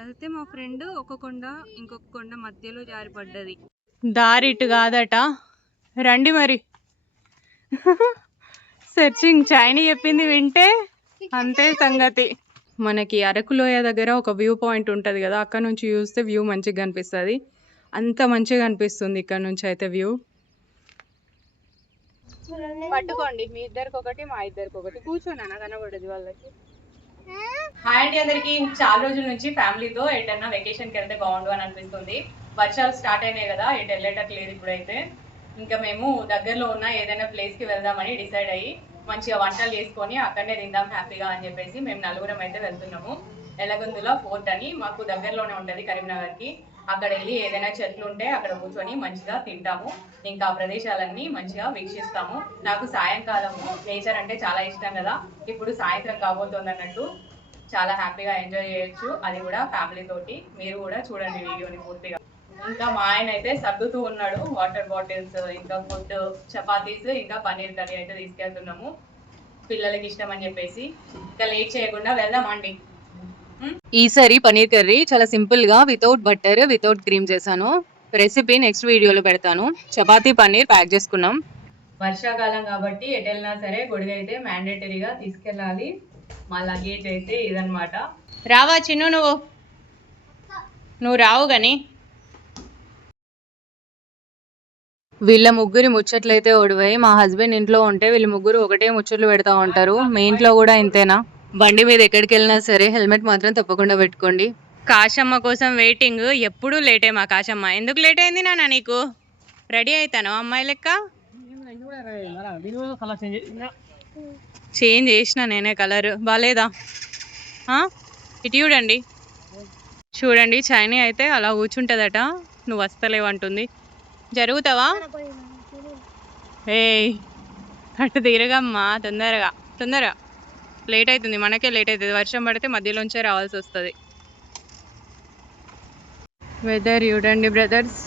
అయితే మా ఫ్రెండ్ ఒక కొండ ఇంకొక కొండ మధ్యలో జారిపడ్డది. దారి ఇటు కాదట, రండి మరి. సెర్చింగ్ చైనీ చెప్పింది వింటే అంతే సంగతి. మనకి అరకులోయ దగ్గర ఒక వ్యూ పాయింట్ ఉంటుంది కదా, అక్కడ నుంచి చూస్తే వ్యూ మంచిగా కనిపిస్తుంది. అంత మంచిగా అనిపిస్తుంది ఇక్కడ నుంచి అయితే వ్యూ. పట్టుకోండి, మీ ఇద్దరికి ఒకటి మా ఇద్దరికి ఒకటి. కూర్చోనా కనబడదు వాళ్ళకి. హాయ్ అండి అందరికి. చాలా రోజుల నుంచి ఫ్యామిలీతో ఎటన్నా వెకేషన్కి వెళ్తే బాగుండు అని అనిపిస్తుంది. వర్షాలు స్టార్ట్ అయినాయి కదా, ఎటు వెళ్ళేటట్టు లేదు ఇప్పుడైతే. ఇంకా మేము దగ్గరలో ఉన్న ఏదైనా ప్లేస్కి వెళ్దామని డిసైడ్ అయ్యి మంచిగా వంటలు చేసుకొని అక్కడనే తిందాం హ్యాపీగా అని చెప్పేసి మేము నలుగురం అయితే వెళ్తున్నాము. ఎలగొందుల ఫోర్ట్ అని మాకు దగ్గరలోనే ఉంటుంది కరీంనగర్కి. అక్కడ వెళ్ళి ఏదైనా చెట్లు ఉంటే అక్కడ కూర్చొని మంచిగా తింటాము, ఇంకా ఆ ప్రదేశాలన్నీ మంచిగా వీక్షిస్తాము. నాకు సాయంకాలము నేచర్ అంటే చాలా ఇష్టం కదా, ఇప్పుడు సాయంత్రం కాబోతోంది అన్నట్టు చాలా హ్యాపీగా ఎంజాయ్ చేయొచ్చు, అది కూడా ఫ్యామిలీ తోటి. మీరు కూడా చూడండి వీడియోని పూర్తిగా. ఇంకా మా ఆయన అయితే సర్దుతూ ఉన్నాడు, వాటర్ బాటిల్స్, ఇంకా ఫుడ్, చపాతీస్, ఇంకా పన్నీర్ కర్రీ అయితే తీసుకెళ్తున్నాము పిల్లలకి ఇష్టం అని చెప్పేసి. ఇంకా లేట్ చేయకుండా వెళ్దామండి. ఈసారి పన్నీర్ కర్రీ చాలా సింపుల్ గా వితౌట్ బటర్ వితౌట్ క్రీమ్ చేశాను. రెసిపీ నెక్స్ట్ వీడియోలో పెడతాను. చపాతీ పన్నీర్ ప్యాక్ చేసుకున్నాం. వర్షాకాలం కాబట్టి ఎటు వెళ్ళినా సరే గొడుగు అయితే మ్యాండేటరీగా తీసుకెళ్ళాలి. మా లగేజ్ అయితే ఇదనమాట. రావా చిన్ను, నువ్వు రావు గాని. వీళ్ళ ముగ్గురి ముచ్చట్లయితే ఒడివై మా హస్బెండ్ ఇంట్లో ఉంటే వీళ్ళు ముగ్గురు ఒకటే ముచ్చట్లు పెడతా ఉంటారు. మీ ఇంట్లో కూడా ఇంతేనా? బండి మీద ఎక్కడికి వెళ్ళినా సరే హెల్మెట్ మాత్రం తప్పకుండా పెట్టుకోండి. కాశమ్మ కోసం వెయిటింగ్. ఎప్పుడు లేటే మా కాశమ్మ. ఎందుకు లేట్ అయింది నాన్న నీకు? రెడీ అవుతాను అమ్మాయి లెక్క. చేంజ్ చేసిన నేనే కలర్. బాలేదా? ఇటు చూడండి, చూడండి చైనీ అయితే అలా కూర్చుంటుందట. నువ్వు వస్తలేవంటుంది. జరుగుతావా? ఏయ్ అటు తిరగమ్మా, తొందరగా తొందరగా. లేట్ అవుతుంది, మనకే లేట్ అవుతుంది. వర్షం పడితే మధ్యలోంచే రావాల్సి వస్తుంది. వెదర్ చూడండి బ్రదర్స్.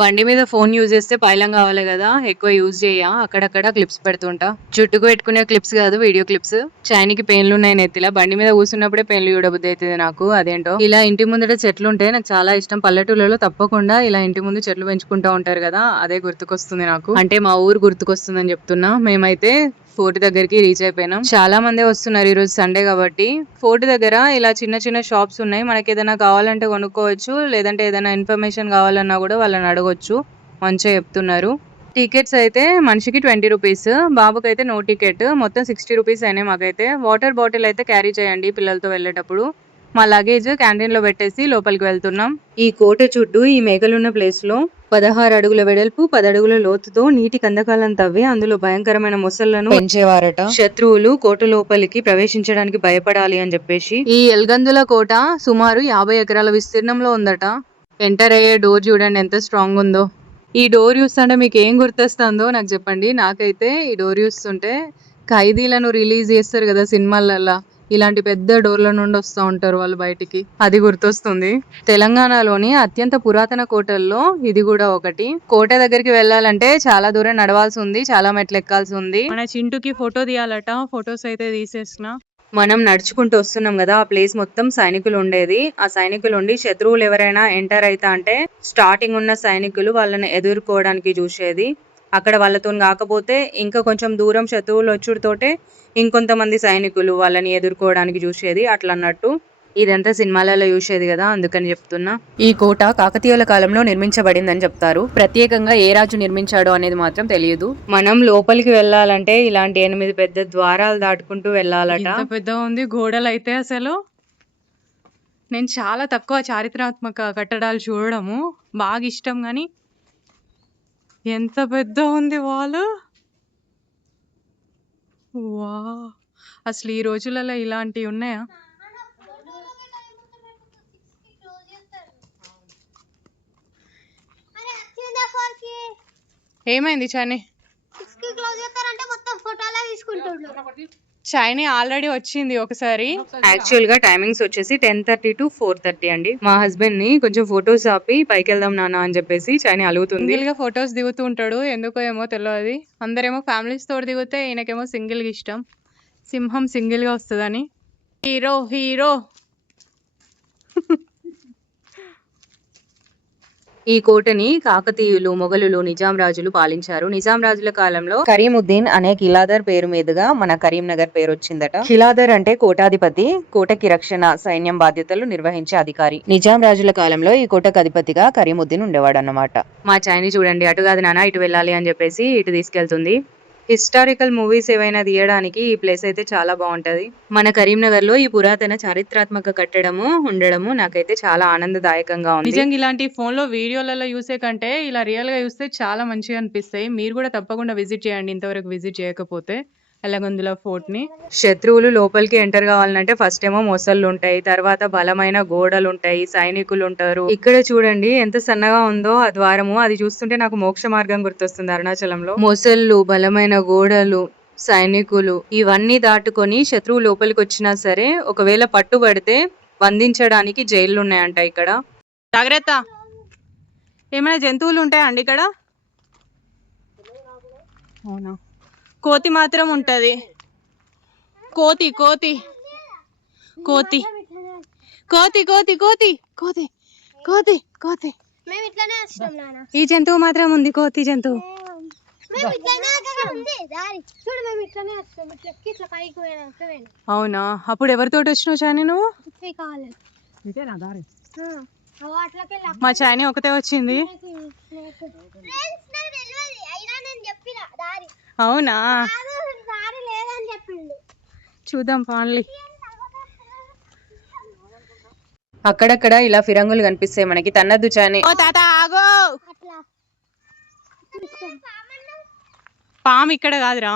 బండి మీద ఫోన్ యూజ్ చేస్తే పైలం కావాలి కదా, ఎక్కువ యూజ్ చేయ. అక్కడక్కడ క్లిప్స్ పెడుతుంటా. జుట్టుకు పెట్టుకునే క్లిప్స్ కాదు, వీడియో క్లిప్స్. చైనీకి పెయిన్లు ఉన్నాయి నెత్తిలా. బండి మీద కూర్చున్నప్పుడే పెయిన్లు చూడబుద్ధి అవుతుంది నాకు, అదేంటో. ఇలా ఇంటి ముందట చెట్లు ఉంటే నాకు చాలా ఇష్టం. పల్లెటూళ్ళలో తప్పకుండా ఇలా ఇంటి ముందు చెట్లు పెంచుకుంటా ఉంటారు కదా, అదే గుర్తుకొస్తుంది నాకు. అంటే మా ఊరు గుర్తుకొస్తుందని చెప్తున్నా. మేమైతే ఫోర్ట్ దగ్గరికి రీచ్ అయిపోయినాం. చాలా మంది వస్తున్నారు ఈ రోజు సండే కాబట్టి. ఫోర్ట్ దగ్గర ఇలా చిన్న చిన్న షాప్స్ ఉన్నాయి. మనకి ఏదైనా కావాలంటే కొనుక్కోవచ్చు, లేదంటే ఏదైనా ఇన్ఫర్మేషన్ కావాలన్నా కూడా వాళ్ళని అడగొచ్చు. మంచిగా చెప్తున్నారు. టికెట్స్ అయితే మనిషికి 20 రూపీస్, బాబుకైతే నో టికెట్. మొత్తం 60 రూపీస్ అయినాయి మాకైతే. వాటర్ బాటిల్ అయితే క్యారీ చేయండి పిల్లలతో వెళ్ళేటప్పుడు. మా లగేజ్ క్యాంటీన్ లో పెట్టేసి లోపలికి వెళ్తున్నాం. ఈ కోట చుట్టూ ఈ మేకలున్న ప్లేస్ లో 16 అడుగుల వెడల్పు 10 అడుగుల లోతుతో నీటి కందకాలను తవ్వి అందులో భయంకరమైన మొసళ్లను పెంచేవారట. శత్రువులు కోట లోపలికి ప్రవేశించడానికి భయపడాలి అని చెప్పేసి. ఈ ఎల్గందుల కోట సుమారు 50 ఎకరాల విస్తీర్ణంలో ఉందట. ఎంటర్ అయ్యే డోర్ చూడండి ఎంత స్ట్రాంగ్ ఉందో. ఈ డోర్ చూస్తుంటే మీకు ఏం గుర్తొస్తుందో నాకు చెప్పండి. నాకైతే ఈ డోర్ చూస్తుంటే ఖైదీలను రిలీజ్ చేస్తారు కదా సినిమాలల్లా, ఇలాంటి పెద్ద డోర్ల నుండి వస్తూ ఉంటారు వాళ్ళు బయటికి, అది గుర్తొస్తుంది. తెలంగాణలోని అత్యంత పురాతన కోటల్లో ఇది కూడా ఒకటి. కోట దగ్గరికి వెళ్ళాలంటే చాలా దూరం నడవాల్సి ఉంది, చాలా మెట్లు ఎక్కాల్సి ఉంది. మన చింటూకి ఫోటో తీయాలట, ఫొటోస్ అయితే తీసేసిన. మనం నడుచుకుంటూ వస్తున్నాం కదా, ఆ ప్లేస్ మొత్తం సైనికులు ఉండేది. ఆ సైనికులు ఉండి శత్రువులు ఎవరైనా ఎంటర్ అవుతా అంటే స్టార్టింగ్ ఉన్న సైనికులు వాళ్ళని ఎదుర్కోవడానికి చూసేది. అక్కడ వాళ్ళతో కాకపోతే ఇంకా కొంచెం దూరం శత్రువులు వచ్చుడుతోటే ఇంకొంతమంది సైనికులు వాళ్ళని ఎదుర్కోవడానికి చూసేది, అట్లా అన్నట్టు. ఇదంతా సినిమాలలో చూసేది కదా, అందుకని చెప్తున్నా. ఈ కోట కాకతీయుల కాలంలో నిర్మించబడిందని చెప్తారు. ప్రత్యేకంగా ఏ రాజు నిర్మించాడో అనేది మాత్రం తెలియదు. మనం లోపలికి వెళ్ళాలంటే ఇలాంటి 8 పెద్ద ద్వారాలు దాటుకుంటూ వెళ్ళాలట. ఎంత పెద్ద ఉంది గోడలు అయితే అసలు. నేను చాలా తక్కువ చారిత్రాత్మక కట్టడాలు చూడడము, బాగా ఇష్టం. కానీ ఎంత పెద్ద ఉంది వాళ్ళు. వా, అసలు ఈ రోజులలో ఇలాంటివి ఉన్నాయా? ఏమైంది చైనీ? చైనీ ఆల్రెడీ వచ్చింది ఒకసారి. యాక్చువల్ గా టైమింగ్స్ వచ్చేసి 10:30 to 4:30 అండి. మా హస్బెండ్ ని కొంచెం ఫొటోస్ ఆపి పైకి వెళ్దాం నాన్న అని చెప్పేసి చైనీ అలుగుతుంది. సింగిల్ గా ఫొటోస్ దిగుతూ ఉంటాడు, ఎందుకో ఏమో తెలియదు. అందరేమో ఫ్యామిలీస్ తోటి దిగితే ఈయనకేమో సింగిల్ గా ఇష్టం. సింహం సింగిల్ గా వస్తుందని. హీరో హీరో ఈ కోటని కాకతీయులు, మొఘలులు, నిజాం రాజులు పాలించారు. నిజాం రాజుల కాలంలో కరీముద్దీన్ అనే కిలాదర్ పేరు మీదుగా మన కరీంనగర్ పేరు వచ్చిందట. కిలాదర్ అంటే కోటాధిపతి, కోటకి రక్షణ, సైన్యం బాధ్యతలు నిర్వహించే అధికారి. నిజాం రాజుల కాలంలో ఈ కోటకు అధిపతిగా కరీముద్దీన్ ఉండేవాడు అన్నమాట. మా చాయని చూడండి, అటు కాదు నాన్న ఇటు వెళ్ళాలి అని చెప్పేసి ఇటు తీసుకెళ్తుంది. హిస్టారికల్ మూవీస్ ఏవైనా తీయడానికి ఈ ప్లేస్ అయితే చాలా బాగుంటది. మన కరీంనగర్ లో ఈ పురాతన చారిత్రాత్మక కట్టడము ఉండడము నాకైతే చాలా ఆనందదాయకంగా ఉంది. నిజంగా ఇలాంటి ఫోన్ లో వీడియోలలో చూసే కంటే ఇలా రియల్ గా చూస్తే చాలా మంచిగా అనిపిస్తాయి. మీరు కూడా తప్పకుండా విజిట్ చేయండి ఇంతవరకు విజిట్ చేయకపోతే ఎలగందుల ఫోర్ట్ ని. శత్రువులు లోపలికి ఎంటర్ కావాలంటే ఫస్ట్ ఏమో మొసళ్ళు ఉంటాయి, తర్వాత బలమైన గోడలు ఉంటాయి, సైనికులు ఉంటారు. ఇక్కడ చూడండి ఎంత సన్నగా ఉందో ఆ ద్వారము, అది చూస్తుంటే నాకు మోక్ష మార్గం గుర్తొస్తుంది అరుణాచలంలో. మొసళ్ళు, బలమైన గోడలు, సైనికులు ఇవన్నీ దాటుకొని శత్రువు లోపలికి వచ్చినా సరే ఒకవేళ పట్టుబడితే బంధించడానికి జైళ్లు ఉన్నాయంట ఇక్కడ. జాగ్రత్త. ఏమైనా జంతువులు ఉంటాయండి ఇక్కడ? అవునా, కోతి మాత్రం ఉంటది. కోతి కోతి కోతి కోతి కోతి కోతి కోతి కోతి కోతి ఈ జంతువు మాత్రం ఉంది, కోతి జంతువు. అవునా, అప్పుడు ఎవరితోటి వచ్చినావు చాని నువ్వు? మా చాని ఒకతే వచ్చింది. అవునా, చూద్దాం పాన్లీ. అక్కడక్కడ ఇలా ఫిరంగులు కనిపిస్తాయి మనకి. తన్నద్దు చాని. పాము ఇక్కడ కాదురా,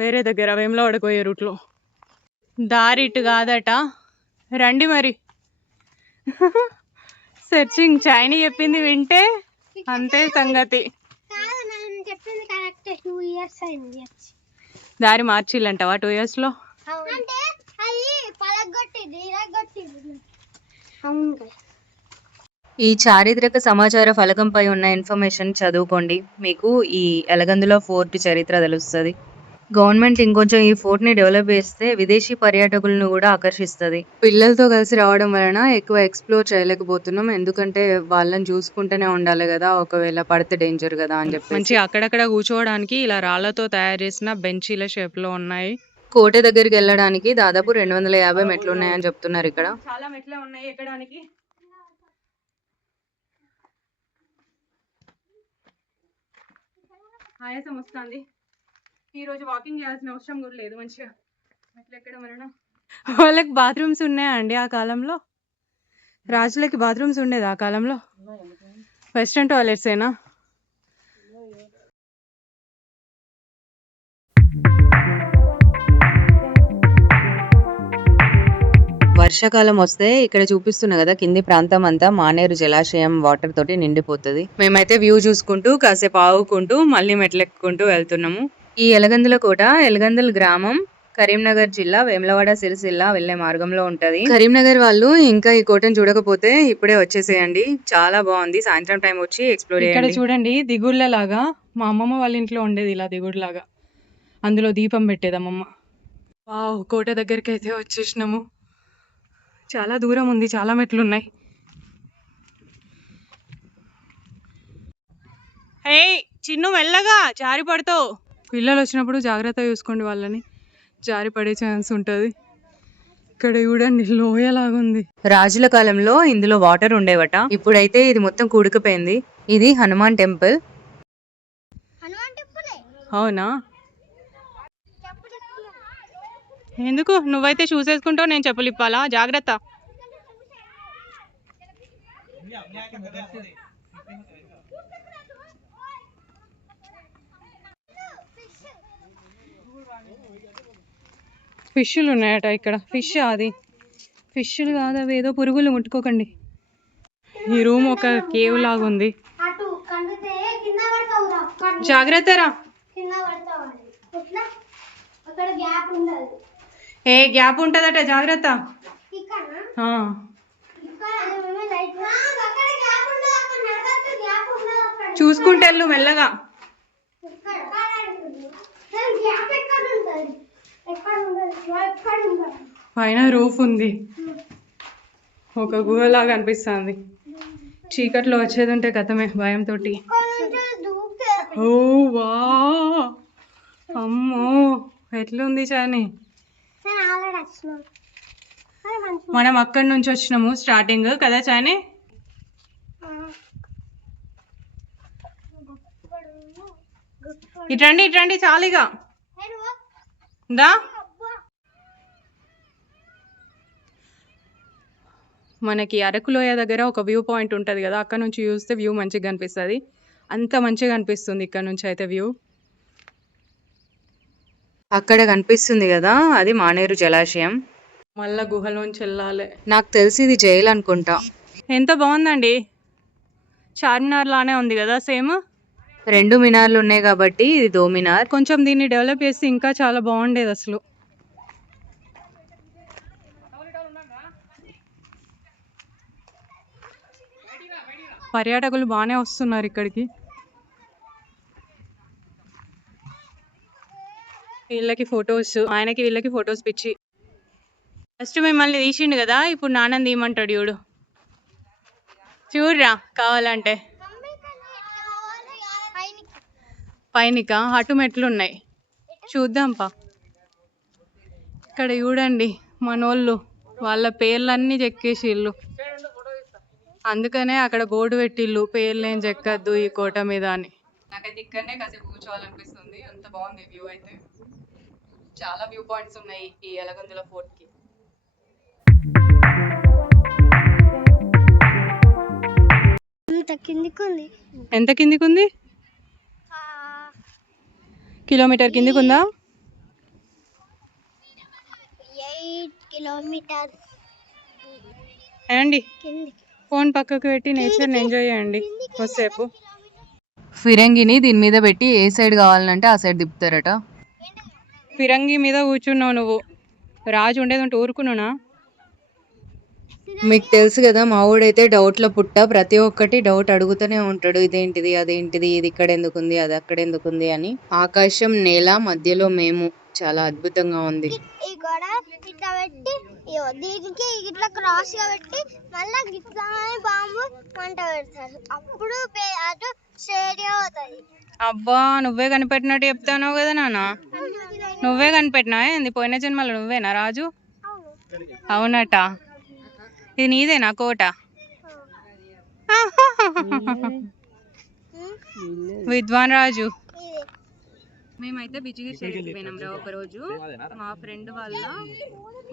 వేరే దగ్గర వేములవాడకు పోయే రూట్లో. దారి ఇటు కాదట, రండి మరి. సెర్చింగ్ చాయని చెప్పింది వింటే అంతే సంగతి. దారి మార్చిల్లంటవా 2 years లో? ఈ చారిత్రక సమాచార ఫలకంపై ఉన్న ఇన్ఫర్మేషన్ చదువుకోండి, మీకు ఈ ఎలగందుల ఫోర్ట్ చరిత్ర తెలుస్తుంది. గవర్నమెంట్ ఇంకొంచెం ఈ ఫోర్ట్ ని డెవలప్ చేస్తే విదేశీ పర్యాటకులను కూడా ఆకర్షిస్తుంది. పిల్లలతో కలిసి రావడం వలన ఎక్కువ ఎక్స్ప్లోర్ చేయలేకపోతున్నాం, ఎందుకంటే వాళ్ళని చూసుకుంటూనే ఉండాలి కదా, ఒకవేళ పడితే డేంజర్ కదా అని చెప్పి. మంచి అక్కడక్కడ కూర్చోవడానికి ఇలా రాళ్లతో తయారు చేసిన బెంచీల షేప్ లో ఉన్నాయి. కోట దగ్గరికి వెళ్ళడానికి దాదాపు 250 మెట్లు ఉన్నాయని చెప్తున్నారు ఇక్కడ. చాలా మెట్లే ఉన్నాయి ఎక్కడానికి. ఆయాసం వస్తుంది, ఈ రోజు వాకింగ్ చేయాల్సిన అవసరం కూడా లేదు. మంచిగా మెట్లు ఎక్కడం వలన. వాళ్ళకి బాత్రూమ్స్ ఉన్నాయా అండి ఆ కాలంలో? రాజులకి బాత్రూమ్స్ ఉండేది ఆ కాలంలో? వెస్ట్రన్ టాయిలెట్స్ ఏనా? వర్షాకాలం వస్తే ఇక్కడ చూపిస్తున్నా కదా కింది ప్రాంతం అంతా మానేరు జలాశయం వాటర్ తోటి నిండిపోతుంది. మేమైతే వ్యూ చూసుకుంటూ కాసేపు ఆగుకుంటూ మళ్ళీ మెట్లెక్కుకుంటూ వెళ్తున్నాము. ఈ ఎలగందుల కోట ఎలగందుల గ్రామం, కరీంనగర్ జిల్లా, వేములవాడ సిరిసిల్ల వెళ్లే మార్గంలో ఉంటది. కరీంనగర్ వాళ్ళు ఇంకా ఈ కోటను చూడకపోతే ఇప్పుడే వచ్చేసేయండి, చాలా బాగుంది. సాయంత్రం టైం వచ్చి ఎక్స్ప్లోర్ చేయండి. ఇక్కడ చూడండి దిగుళ్ళ లాగా, మా అమ్మమ్మ వాళ్ళ ఇంట్లో ఉండేది ఇలా దిగుడులాగా, అందులో దీపం పెట్టేది అమ్మమ్మ. వావ్, కోట దగ్గరికి అయితే వచ్చేసినాము. చాలా దూరం ఉంది, చాలా మెట్లు ఉన్నాయి. హే చిన్ను, మెల్లగా జారి పడతావు. పిల్లలు వచ్చినప్పుడు జాగ్రత్త చూసుకోండి, వాళ్ళని జారి పడే ఛాన్స్ ఉంటుంది. ఇక్కడ చూడండి లోయలాగుంది. రాజుల కాలంలో ఇందులో వాటర్ ఉండేవట, ఇప్పుడైతే ఇది మొత్తం కూడుకుపోయింది. ఇది హనుమాన్ టెంపుల్. అవునా, ఎందుకు నువ్వైతే చూసేసుకుంటావు, నేను చెప్పులు ఇప్పాలా? జాగ్రత్త. ఫిష్లు ఉన్నాయట ఇక్కడ. ఫిష్ అది ఫిష్లు కాదు, అవి ఏదో పురుగులు, ముట్టుకోకండి. ఈ రూమ్ ఒక కేవ్ లాగా ఉంది. జాగ్రత్త రా. ఏ గ్యాప్ ఉంటదట, జాగ్రత్త. చూసుకుంటెళ్ళు మెల్లగా. పైన రూఫ్ ఉంది, ఒక గుహలాగా అనిపిస్తుంది. చీకట్లో వచ్చేది ఉంటే కథమే భయంతో. ఓ వా అమ్మో ఎట్లుంది చాని. మనం అక్కడి నుంచి వచ్చినాము స్టార్టింగ్ కదా చాని. ఇట్రండి ఇట్రండి చాలిగా దా. మనకి అరకులోయ దగ్గర ఒక వ్యూ పాయింట్ ఉంటుంది కదా, అక్కడ నుంచి చూస్తే వ్యూ మంచిగా కనిపిస్తుంది. అంత మంచిగా కనిపిస్తుంది ఇక్కడ నుంచి అయితే వ్యూ. అక్కడ కనిపిస్తుంది కదా, అది మానేరు జలాశయం. మళ్ళా గుహలోంచి వెళ్ళాలి. నాకు తెలిసి ఇది జైలు అనుకుంటా. ఎంత బాగుందండి, చార్మినార్ లానే ఉంది కదా సేమ్. 2 మినార్లు ఉన్నాయి కాబట్టి ఇది దోమినార్. కొంచెం దీన్ని డెవలప్ చేస్తే ఇంకా చాలా బాగుండేది అసలు. పర్యాటకులు బాగానే వస్తున్నారు ఇక్కడికి. వీళ్ళకి ఫొటోస్, ఆయనకి వీళ్ళకి ఫొటోస్ పిచ్చి. ఫస్ట్ మిమ్మల్ని తీసిండు కదా, ఇప్పుడు నాన్నని తీయమంటాడు చూడు. చూడరా కావాలంటే. పైనిక అటు మెట్లు ఉన్నాయి, చూద్దాంపా. ఇక్కడ చూడండి మనోళ్ళు వాళ్ళ పేర్లన్నీ చెక్కేసిళ్ళు. అందుకనే అక్కడ బోర్డు పెట్టిళ్ళు పేర్లు ఏం చెక్కద్దు ఈ కోట మీద అని. నాకైతే ఇక్కడనే కాసేపు కూర్చోవాలనిపిస్తుంది, అంత బాగుంది వ్యూ అయితే. చాలా వ్యూ పాయింట్స్ ఉన్నాయి ఈ ఎలగందుల ఫోర్ట్ కి. ఎంత కిందికి ఉంది? కిలోమీటర్ కిందికి ఉందా? 8 కిలోమీటర్ ఏమండి ఫోన్ పక్కకు పెట్టి నేచర్ని ఎంజాయ్ చేయండి కొద్దిసేపు. ఫిరంగిని దీని మీద పెట్టి ఏ సైడ్ కావాలంటే ఆ సైడ్ తిప్పుతారట. ఫిరంగి మీద కూర్చున్నావు నువ్వు, రాజు ఉండేది ఉంటే ఊరుకున్నా. మీకు తెలుసు కదా, మా ఊడైతే డౌట్ల పుట్ట. ప్రతి ఒక్కటి డౌట్ అడుగుతూనే ఉంటాడు, ఇదేంటిది అదేంటిది, ఇది ఇక్కడ ఎందుకుంది అది అక్కడ ఎందుకుంది అని. ఆకాశం నేల మధ్యలో మేము, చాలా అద్భుతంగా ఉంది. ఈ గోడ ఇట్లా పెట్టి దీనికి ఇట్లా క్రాస్ గా పెట్టి మళ్ళా గిట్లా బాంబు మంట పెడతారు, అప్పుడు అటు స్టేడియం అవుతుంది. అబ్బా నువ్వే కనిపెట్టినట్టు చెప్తాను కదా నాన్న. నువ్వే కనిపెట్టినా ఏంది? పోయిన జన్మలో నువ్వేనా రాజు? అవునట. ఇది నీదేనా కోట? విద్వాన్ రాజు. మేమైతే బిజిగిరి చెరువుకి పోయినాం రా ఒకరోజు. మా ఫ్రెండ్ వాళ్ళ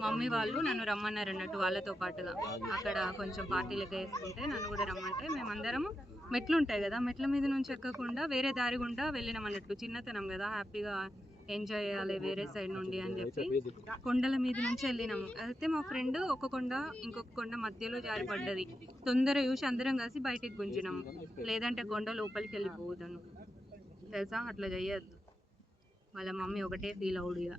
మమ్మీ వాళ్ళు నన్ను రమ్మన్నారు అన్నట్టు, వాళ్ళతో పాటుగా. అక్కడ కొంచెం పార్టీ లెక్క వేసుకుంటే నన్ను కూడా రమ్మంటే మేమందరము మెట్లు ఉంటాయి కదా, మెట్ల మీద నుంచి ఎక్కకుండా వేరే దారి గుండా వెళ్ళినాం అన్నట్టు. చిన్నతనం కదా, హ్యాపీగా ఎంజాయ్ చేయాలి వేరే సైడ్ నుండి అని చెప్పి కొండల మీద నుంచి వెళ్ళినాము. అయితే మా ఫ్రెండ్ ఒక కొండ ఇంకొక కొండ మధ్యలో జారిపడ్డది. తొందర చూసి అందరం కలిసి బయటికి గుంజినాము, లేదంటే కొండ లోపలికి వెళ్ళిపోతాను తెలుసా. అట్లా చెయ్యొద్దు, వాళ్ళ మమ్మీ ఒకటే ఫీల్ అవుడు ఇక.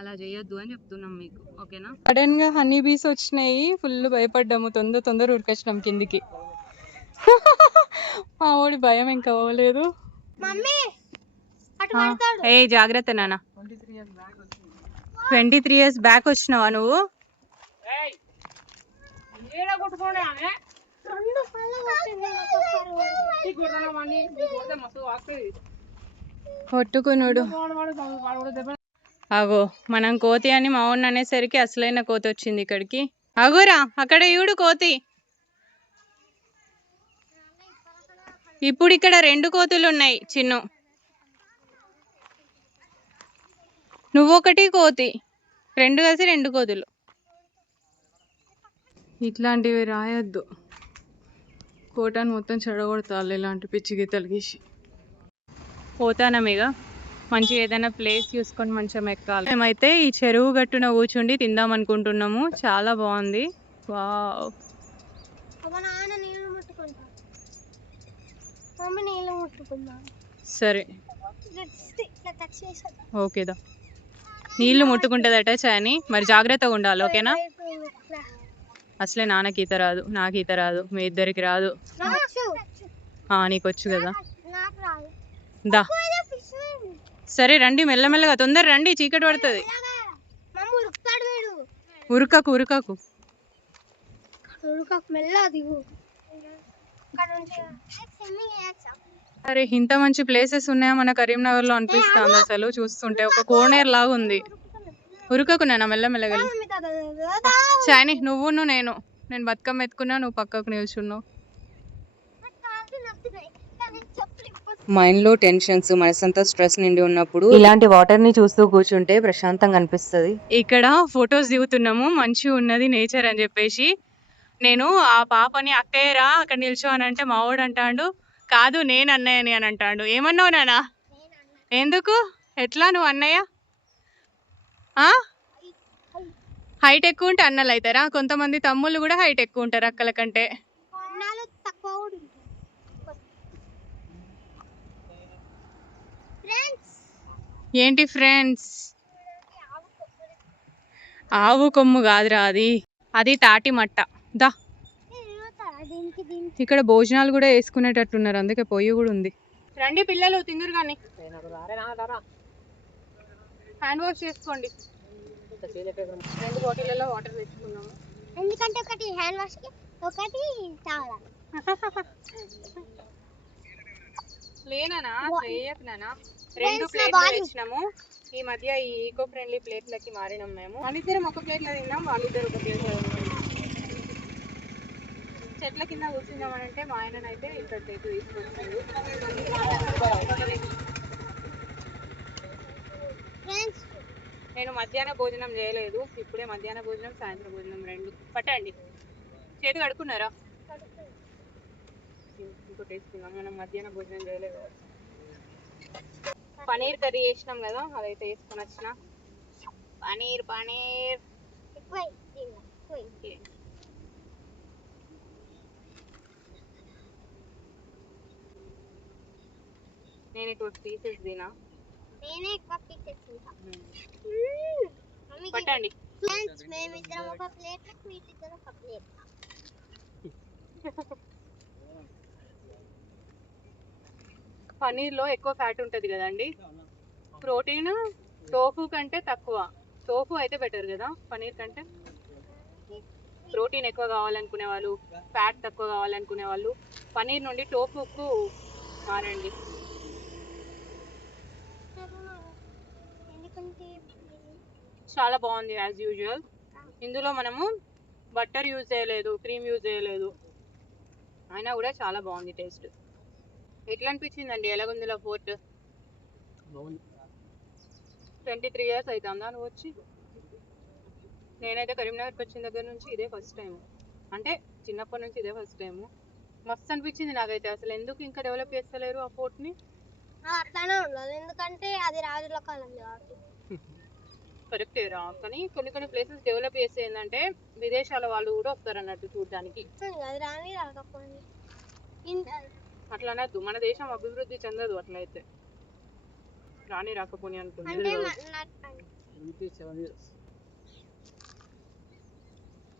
అలా చేయొద్దు అని చెప్తున్నాం మీకు, ఓకేనా. సడన్ గా హనీ బీస్ వచ్చినాయి, ఫుల్ భయపడ్డాము, తొందర ఉరికొచ్చినాం కిందికి. మా ఓడి భయం ఇంకా పోలేదు. ఏ జాగ్రత్త నాన్న. 23 years బ్యాక్ వచ్చినావా నువ్వు? కొట్టుకునుడు. అగో మనం కోతి అని మా ఊరిని అనేసరికి అసలైన కోతి వచ్చింది ఇక్కడికి. అగోరా అక్కడ ఈడు కోతి. ఇప్పుడు ఇక్కడ 2 కోతులు ఉన్నాయి చిన్ను, నువ్వొకటి కోతి, 2 కలిసి 2 కోతులు. ఇట్లాంటివి రాయొద్దు, కోటాను మొత్తం చెడగొడతారు ఇలాంటి పిచ్చి గీతలు గీసి. పోతానమిగ మంచిగా ఏదైనా ప్లేస్ చూసుకొని మంచిగా ఎక్కాలి. మేమైతే ఈ చెరువు గట్టున కూర్చుండి తిందాం అనుకుంటున్నాము, చాలా బాగుంది. వావ్. సరే ఓకేదా. నీళ్ళు ముట్టుకుంటుందట చాని, మరి జాగ్రత్తగా ఉండాలి ఓకేనా. అసలే నాన్నకి ఈత రాదు, నాకు ఈత రాదు, మీ ఇద్దరికి రాదు. నీకొచ్చు కదా, దా. సరే రండి మెల్లమెల్లగా, తొందర రండి, చీకటి పడుతుంది. ఉరకకు ఉరకకు. ఉరుకకు మెల్ల దిగు ఇక్కడ నుంచి స్విమ్మింగ్ చేయొచ్చా అరే ఇంత మంచి ప్లేసెస్ ఉన్నాయా మన కరీంనగర్ లో అనిపిస్తుంది అసలు చూస్తుంటే. ఒక కోనేరు లాగా ఉంది. ఉరుకకు నాన్న మెల్లమెల్లగా. షైని నువ్వును నేను బతుకమ్మ ఎత్తుకున్నా, నువ్వు పక్కకు నిల్చున్నావు. మైండ్ లో టెన్షన్స్, మనసంతా స్ట్రెస్ నిండి ఉన్నప్పుడు ఇలాంటి వాటర్ ని చూస్తూ కూర్చుంటే ప్రశాంతంగా అనిపిస్తది. ఇక్కడ ఫొటోస్ దిగుతున్నాము, మంచిగా ఉన్నది నేచర్ అని చెప్పేసి. నేను ఆ పాపని అక్కయ్యరా అక్కడ నిల్చో అని అంటే మా వాడు అంటాడు కాదు నేను అన్నయ్యని అని అంటాడు. ఏమన్నావు నానా? ఎందుకు? ఎట్లా నువ్వు అన్నయ్య? హైట్ ఎక్కువ ఉంటే అన్నలు అవుతారా? కొంతమంది తమ్ముళ్ళు కూడా హైట్ ఎక్కువ ఉంటారు అక్కల కంటే. ఏంటి ఫ్రెండ్స్? ఆవు కొమ్ము కాదురా అది, అది తాటి మట్ట. దా ఇక్కడ భోజనాలు కూడా వేసుకునేటట్టున్నారు, అందుకే పొయ్యి కూడా ఉంది. రండి పిల్లలు తిందురు కానీ. హ్యాండ్ వాష్ చేసుకోండి. 2 బాటిళ్ళలో వాటర్ తెచ్చుకున్నాము. ఎందుకంటే ఒకటి హ్యాండ్ వాష్ కి ఒకటి తాగాలి. లేనా చేయకునా 2 ప్లేట్లు తెచ్చినాము. ఈ మధ్య ఈ ఈకో ఫ్రెండ్లీ ప్లేట్లకి మారినాం మేము. వాళ్ళిద్దరం ఒక ప్లేట్లో తిన్నాం, వాళ్ళిద్దరు ఒక ప్లేట్లో తిన్నాం. చెట్ల కింద కూర్చుందామనంటే మా ఆయననైతే ఇక్కడ చెట్టు తీసుకొచ్చిండు. నేను మధ్యాహ్న భోజనం చేయలేదు, ఇప్పుడే మధ్యాహ్న భోజనం సాయంత్రం భోజనం 2 పట్టండి. చేతి కడుక్కున్నారా? ఇంకోటి వేసుకున్నాం, మనం మధ్యాహ్న భోజనం చేయలేదు. పనీర్ కర్రీ చేసినాం కదా, అదైతే వేసుకొని వచ్చిన. పనీర్ నేను ఇప్పుడు పీసెస్ తినా. నేనే ఎక్కువ పీసెస్ తింటా. పట్టండి. ఫ్రెండ్స్ మేమిద్దరం ఒక ప్లేట్, మీరిద్దరు ఒక ప్లేట్. పనీర్లో ఎక్కువ ఫ్యాట్ ఉంటుంది కదండి. ప్రోటీన్ టోఫు కంటే తక్కువ. టోఫు అయితే బెటర్ కదా పనీర్ కంటే. ప్రోటీన్ ఎక్కువ కావాలనుకునే వాళ్ళు, ఫ్యాట్ తక్కువ కావాలనుకునే వాళ్ళు పనీర్ నుండి టోఫుకు మారండి. చాలా బాగుంది యాజ్ యూజువల్. ఇందులో మనము బటర్ యూజ్ చేయలేదు, క్రీమ్ యూజ్ చేయలేదు, అయినా కూడా చాలా బాగుంది టేస్ట్. ఎట్లా అనిపించిందండి? ఎలాగుందిలో ఫోర్ట్? 23 years అవుతుందా నువ్వు వచ్చి? నేనైతే కరీంనగర్కి వచ్చిన దగ్గర నుంచి ఇదే ఫస్ట్ టైం, అంటే చిన్నప్పటి నుంచి ఇదే ఫస్ట్ టైము. మస్తు అనిపించింది నాకైతే. అసలు ఎందుకు ఇంకా డెవలప్ చేస్తలేరు ఆ ఫోర్ట్ని? అట్లానే ఉండాలి, ఎందుకంటే అది రాజుల కాలం కాబట్టి. కరెక్టేరా, కానీ కొన్ని ప్లేసెస్ డెవలప్ చేస్తే ఏంటంటే విదేశాల వాళ్ళు కూడా వస్తారు అన్నట్టు చూడడానికి. అది రాని రాకపోయింది అట్లా అనద్దు, మన దేశం అభివృద్ధి చెందదు అట్లయితే. రాని రాకపోని అనుకుంది.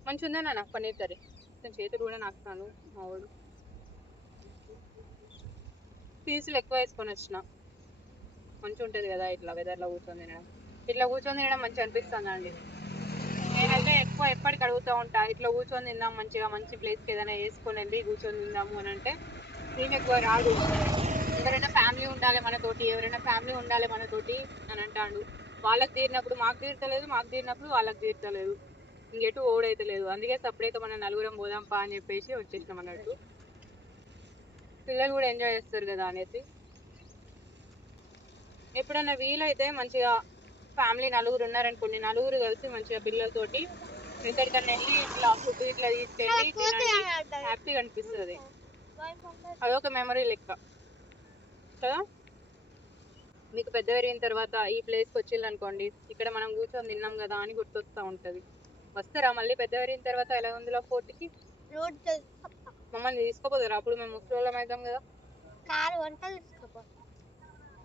మంచి ఉందా నాన్న పన్నీర్ కర్రీ? నేను చేతులు కూడా నాకుతాను. మా వాడు పీసులు ఎక్కువ వేసుకొని వచ్చిన. మంచిగా ఉంటుంది కదా ఇట్లా వెదర్లో కూర్చొని తినడం. ఇట్లా కూర్చొని తినడం మంచిగా అనిపిస్తుంది అండి. నేనైతే ఎక్కువ ఎప్పటికి అడుగుతూ ఉంటా, ఇట్లా కూర్చొని తిందాం మంచిగా, మంచి ప్లేస్కి ఏదైనా వేసుకొని వెళ్ళి కూర్చొని తిందాము అని అంటే నేను ఎక్కువ రాదు. ఎవరైనా ఫ్యామిలీ ఉండాలి మనతోటి, ఎవరైనా ఫ్యామిలీ ఉండాలి మనతోటి అని అంటాడు. వాళ్ళకి తీరినప్పుడు మాకు తీరతలేదు, మాకు తీరినప్పుడు వాళ్ళకి తీరతలేదు, ఇంకెటు ఓడైతే లేదు. అందుకే సపరేట్గా మనం నలుగురం పోదాంపా అని చెప్పేసి వచ్చేసినాం అన్నట్టు. పిల్లలు కూడా ఎంజాయ్ చేస్తారు కదా అనేసి. ఎప్పుడన్నా వీలైతే మంచిగా ఫ్యామిలీ నలుగురు ఉన్నారనుకోండి, నలుగురు కలిసి మంచిగా పిల్లలతోటి ఎక్కడికన్నా వెళ్ళి ఇట్లా ఫుడ్ ఇట్లా తీసుకెళ్ళి తినండి, హ్యాపీగా అనిపిస్తుంది. అదొక మెమరీ లెక్క కదా. మీకు పెద్ద పెరిగిన తర్వాత ఈ ప్లేస్కి వచ్చిందనుకోండి, ఇక్కడ మనం కూర్చొని తిన్నాం కదా అని గుర్తొస్తూ ఉంటుంది. వస్తారా మళ్ళీ పెద్ద పెరిగిన తర్వాత? ఎలా ఉందిలో ఫోర్ట్కి? మమ్మల్ని తీసుకోపోతారా? అప్పుడు మేము ముసలోళ్ళం అవుతాం కదా.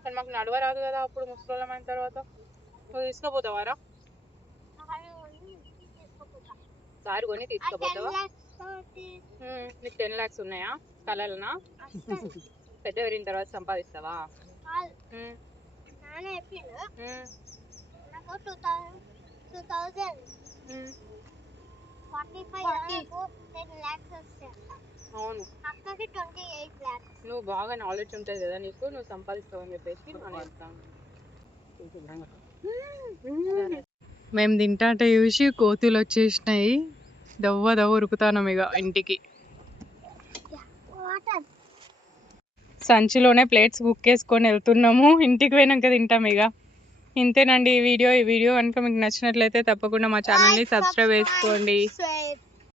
కానీ మాకు నడవరాదు కదా అప్పుడు ముసలోళ్ళం అయిన తర్వాత. నువ్వు తీసుకుపోతావారా? కారు కొని తీసుకుపోతావా? నీకు 10 lakhs ఉన్నాయా కలలనా? పెద్ద పెరిగిన తర్వాత సంపాదిస్తావా? 45 10 lakhs వస్తాయి. అవును, అక్కకి 28 lakhs. నువ్వు బాగా నాలెడ్జ్ ఉంటుంది కదా నీకు, నువ్వు సంపాదిస్తావని చెప్పేసి నేను చెప్తాను. మేము తింటాంటే చూసి కోతులు వచ్చేసినాయి, దవ్వ ఉరుకుతాను ఇక ఇంటికి. వాటర్ సంచిలోనే ప్లేట్స్ బుక్ చేసుకొని వెళ్తున్నాము, ఇంటికి పోయినాక తింటాం ఇక. ఇంతేనండి ఈ వీడియో కనుక మీకు నచ్చినట్లయితే తప్పకుండా మా ఛానల్ని సబ్స్క్రైబ్ చేసుకోండి.